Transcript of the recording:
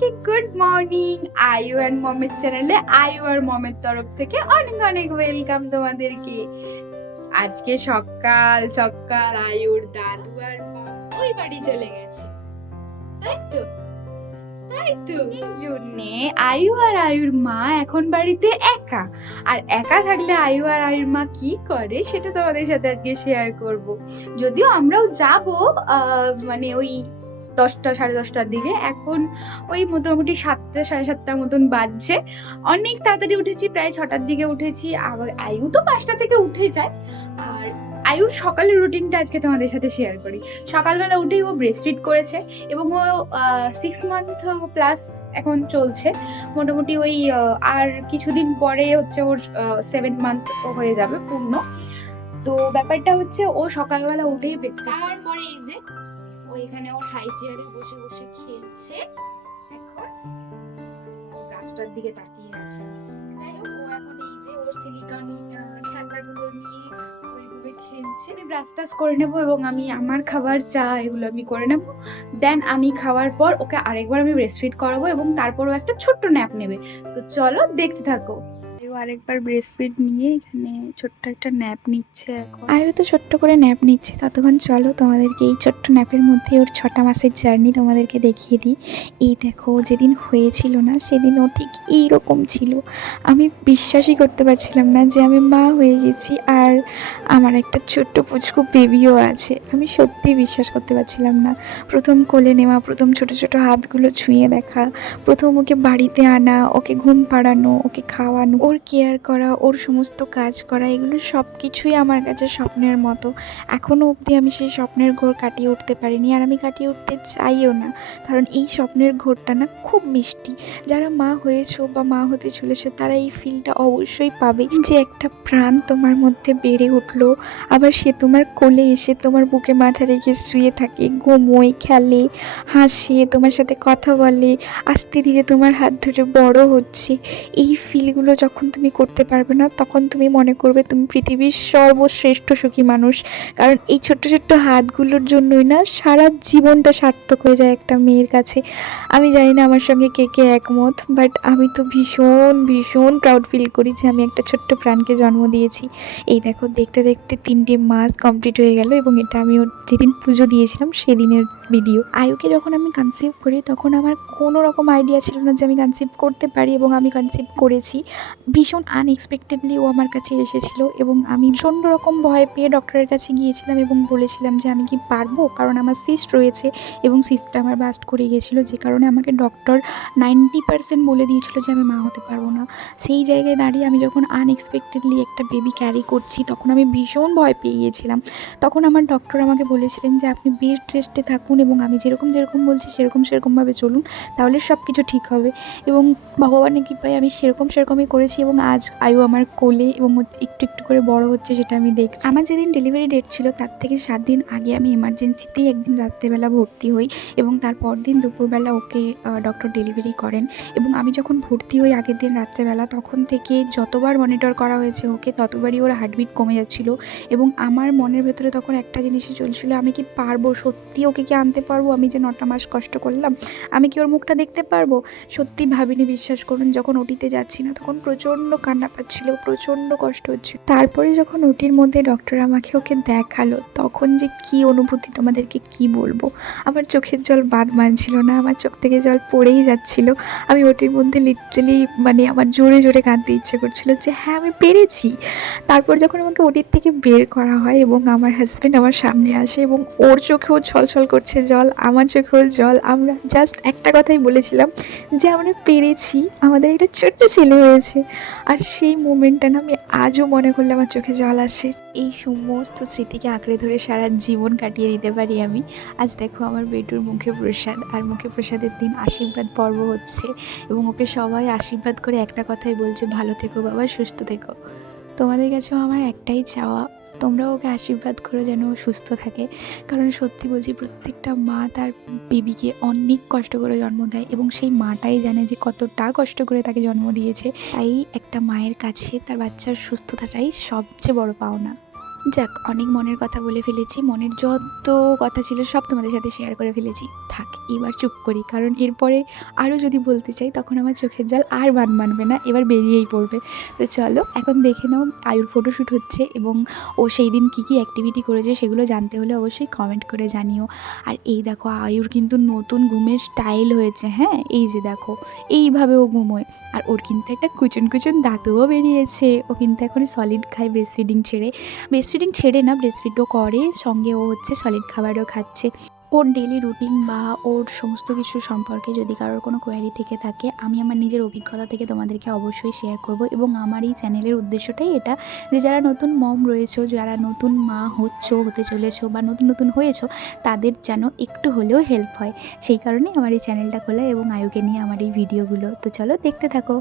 সবাইকে good morning. আয়ু and মমের চ্যানেলে আয়ু আর মমের তরফ থেকে অনেক অনেক ওয়েলকাম তোমাদেরকে। আজকে সকাল সকাল আয়ুর দাদু আর মম ওই বাড়ি চলে গেছে, তাই তো? এই জন্যে আয়ু আর আয়ুর মা এখন বাড়িতে একা। আর একা থাকলে আয়ু আর আয়ুর মা কি করে সেটা তোমাদের সাথে আজকে শেয়ার করব। যদিও আমরাও যাব, মানে ওই 10টা 10:30টার দিকে। এখন ওই মোটামুটি 7টা 7:30টার মতন বাজছে। অনেক তাড়াতাড়ি উঠেছি, প্রায় 6টার দিকে উঠেছি। আবার আয়ু তো 5টা থেকে উঠে যায়। আর আয়ুর সকালের রুটিনটা আজকে তোমাদের সাথে শেয়ার করি। সকালবেলা উঠেই ও ব্রেস্টফিড করেছে এবং ও 6 মান্থ প্লাস এখন চলছে। মোটামুটি ওই আর কিছুদিন পরে হচ্ছে ওর 7 মান্থ হয়ে যাবে পূর্ণ। তো ব্যাপারটা হচ্ছে ও সকালবেলা উঠেই ব্রেস্টফিড, তারপরে এই যে ও এখানে ওর হাই চেয়ারে বসে বসে খেলছে। এখন ও রাস্তার দিকে তাকিয়ে আছে। যাই হোক, ও এখন এই যে ওর সিলিকন খেলনাগুলো নিয়ে ওইভাবে খেলছে। আমি ব্রাশ টাশ করে নেবো এবং আমি আমার খাবার চা এগুলো আমি করে নেবো। দেন আমি খাওয়ার পর ওকে আরেকবার আমি ব্রেস্টফিড করাবো এবং তারপর ও একটা ছোট্ট ন্যাপ নেবে। তো চলো দেখতে থাকো। আরেকবার ব্রেস্টফিড নিয়ে এখানে ছোট্ট একটা ন্যাপ নিচ্ছে। এখন আয়ু তো ছোট্ট করে ন্যাপ নিচ্ছে, ততক্ষণ চলো তোমাদেরকে এই ছোট্ট ন্যাপের মধ্যে ওর 6টা মাসের জার্নি তোমাদেরকে দেখিয়ে দিই। এই দেখো, যেদিন হয়েছিল না সেদিন ও ঠিক এইরকম ছিল। আমি বিশ্বাসই করতে পারছিলাম না যে আমি মা হয়ে গেছি আর আমার একটা ছোট্ট পুচকু বেবিও আছে। আমি সত্যিই বিশ্বাস করতে পারছিলাম না। প্রথম কোলে নেওয়া, প্রথম ছোট ছোট হাতগুলো ছুঁয়ে দেখা, প্রথম ওকে বাড়িতে আনা, ওকে ঘুম পাড়ানো, ওকে খাওয়ানো, ওর কেয়ার করা, ওর সমস্ত কাজ করা, এগুলো সব কিছুই আমার কাছে স্বপ্নের মতো। এখনও অবধি আমি সেই স্বপ্নের ঘোর কাটিয়ে উঠতে পারিনি, আর আমি কাটিয়ে উঠতে চাইও না। কারণ এই স্বপ্নের ঘোরটা না খুব মিষ্টি। যারা মা হয়েছো বা মা হতে চলেছো তারা এই ফিলটা অবশ্যই পাবে যে একটা প্রাণ তোমার মধ্যে বেড়ে উঠলো, আবার সে তোমার কোলে এসে তোমার বুকে মাথা রেখে শুয়ে থাকে, ঘুমোয়, খেলে, হাসে, তোমার সাথে কথা বলে, আস্তে ধীরে তোমার হাত ধরে বড় হচ্ছে। এই ফিলগুলো যখন তুমি করতে পারবে না, তখন তুমি মনে করবে তুমি পৃথিবীর সর্বশ্রেষ্ঠ সুখী মানুষ। কারণ এই ছোট্ট ছোট্ট হাতগুলোর জন্যই না সারা জীবনটা সার্থক হয়ে যায় একটা মেয়ের কাছে। আমি জানি না আমার সঙ্গে কে কে একমত, বাট আমি তো ভীষণ ভীষণ প্রাউড ফিল করি যে আমি একটা ছোট্ট প্রাণকে জন্ম দিয়েছি। এই দেখো, দেখতে দেখতে 3টে মাস কমপ্লিট হয়ে গেল এবং এটা আমি ওর যেদিন পুজো দিয়েছিলাম সেদিনের ভিডিও। আয়ুকে যখন আমি কনসিভ করি তখন আমার কোনো রকম আইডিয়া ছিল না যে আমি কনসিভ করতে পারি, এবং আমি কনসিভ করেছি। ভীষণ আনএক্সপেক্টেডলি ও আমার কাছে এসেছিলো এবং আমি ভীষণ রকম ভয় পেয়ে ডক্টরের কাছে গিয়েছিলাম এবং বলেছিলাম যে আমি কি পারবো, কারণ আমার সিস্ট রয়েছে এবং সিস্টটা আমার বাস্ট করে গিয়েছিলো, যে কারণে আমাকে ডক্টর 90% বলে দিয়েছিল যে আমি মা হতে পারবো না। সেই জায়গায় দাঁড়িয়ে আমি যখন আনএক্সপেক্টেডলি একটা বেবি ক্যারি করছি তখন আমি ভীষণ ভয় পেয়ে গিয়েছিলাম। তখন আমার ডক্টর আমাকে বলেছিলেন যে আপনি বেড রেস্টে থাকুন এবং আমি যেরকম যেরকম বলছি সেরকমভাবে চলুন, তাহলে সব কিছু ঠিক হবে। এবং ভগবানের কৃপায় আমি সেরকমই করেছি এবং আজ আয়ু আমার কোলে এবং ও একটু একটু করে বড় হচ্ছে সেটা আমি দেখছি। আমার যেদিন ডেলিভারি ডেট ছিল তার থেকে 7 দিন আগে আমি এমার্জেন্সিতেই একদিন রাত্রেবেলা ভর্তি হই এবং তারপর দিন দুপুরবেলা ওকে ডক্টর ডেলিভারি করেন। এবং আমি যখন ভর্তি হই আগের দিন রাত্রেবেলা, তখন থেকে যতবার মনিটর করা হয়েছে ওকে ততবারই ওর হার্টবিট কমে যাচ্ছিলো। এবং আমার মনের ভেতরে তখন একটা জিনিসই চলছিল, আমি কি পারবো সত্যি ওকে কি আনতে পারবো? আমি যে 9টা মাস কষ্ট করলাম, আমি কি ওর মুখটা দেখতে পারবো? সত্যি ভাবিনি, বিশ্বাস করুন। যখন ওটিতে যাচ্ছি না তখন প্রচণ্ড কান্না পাচ্ছিল, প্রচণ্ড কষ্ট হচ্ছিল। তারপরে যখন ওটির মধ্যে ডক্টর আমাকে ওকে দেখালো তখন যে কি অনুভূতি তোমাদেরকে কি বলবো। আমার চোখের জল বাদ মানছিল না, আমার চোখ থেকে জল পড়েই যাচ্ছিল। আমি ওটির মধ্যে লিটারালি মানে আমার জোরে জোরে কাঁদতে ইচ্ছে করছিল যে হ্যাঁ আমি পেরেছি। তারপর যখন আমাকে ওটির থেকে বের করা হয় এবং আমার হাজব্যান্ড আমার সামনে আসে এবং ওর চোখেও ছলছল করছে জল, আমার চোখেও জল, আমরা জাস্ট একটা কথাই বলেছিলাম যে আমরা পেরেছি, আমাদের একটা ছোট্ট ছেলে হয়েছে। আর সেই মোমেন্টটা না আমি আজও মনে করলে আমার চোখে জল আসে। এই সমস্ত স্মৃতিকে আঁকড়ে ধরে সারা জীবন কাটিয়ে দিতে পারি আমি। আজ দেখো আমার বেটুর মুখে প্রসাদ, আর মুখে প্রসাদের দিন আশীর্বাদ পর্ব হচ্ছে এবং ওকে সবাই আশীর্বাদ করে একটা কথাই বলছে, ভালো থেকো বাবা, সুস্থ থেকো। তোমাদের কাছেও আমার একটাই চাওয়া, তোমরাও ওকে আশীর্বাদ করো যেন ও সুস্থ থাকে। কারণ সত্যি বলছি, প্রত্যেকটা মা তার বেবিকে অনেক কষ্ট করে জন্ম দেয় এবং সেই মাটাই জানে যে কতটা কষ্ট করে তাকে জন্ম দিয়েছে। তাই একটা মায়ের কাছে তার বাচ্চার সুস্থতাটাই সবচেয়ে বড় পাওনা। যাক, অনেক মনের কথা বলে ফেলেছি, মনের যত কথা ছিল সব তোমাদের সাথে শেয়ার করে ফেলেছি। থাক, এবার চুপ করি, কারণ এরপরে আরও যদি বলতে চাই তখন আমার চোখের জল আর মানবে না, এবার বেরিয়েই পড়বে। তো চলো এখন দেখে নাও, আয়ুর ফটোশ্যুট হচ্ছে এবং ও সেই দিন কী কী অ্যাক্টিভিটি করেছে সেগুলো জানতে হলে অবশ্যই কমেন্ট করে জানিও। আর এই দেখো, আয়ুর কিন্তু নতুন ঘুমের স্টাইল হয়েছে, হ্যাঁ এই যে দেখো এইভাবে ও ঘুমোয়। আর ওর কিন্তু একটা কুচুন কুচুন দাঁতও বেরিয়েছে। ও কিন্তু এখন সলিড খায় ব্রেস্ট ফিডিং ছেড়ে না, ব্রেস্ট ফিডও করে, সঙ্গে ও হচ্ছে সলিড খাবারও খাচ্ছে। ওর ডেলি রুটিন বা ওর সমস্ত কিছু সম্পর্কে যদি কারোর কোনো কোয়ারি থেকে থাকে, আমি আমার নিজের অভিজ্ঞতা থেকে তোমাদেরকে অবশ্যই শেয়ার করব। এবং আমার এই চ্যানেলের উদ্দেশ্যটাই এটা, যে যারা নতুন মম রয়েছো, যারা নতুন মা হতে চলেছো বা নতুন হয়েছো, তাদের যেন একটু হলেও হেল্প হয়, সেই কারণেই আমার এই চ্যানেলটা খোলা এবং আয়ুকে নিয়ে আমার এই ভিডিওগুলো। তো চলো দেখতে থাকো।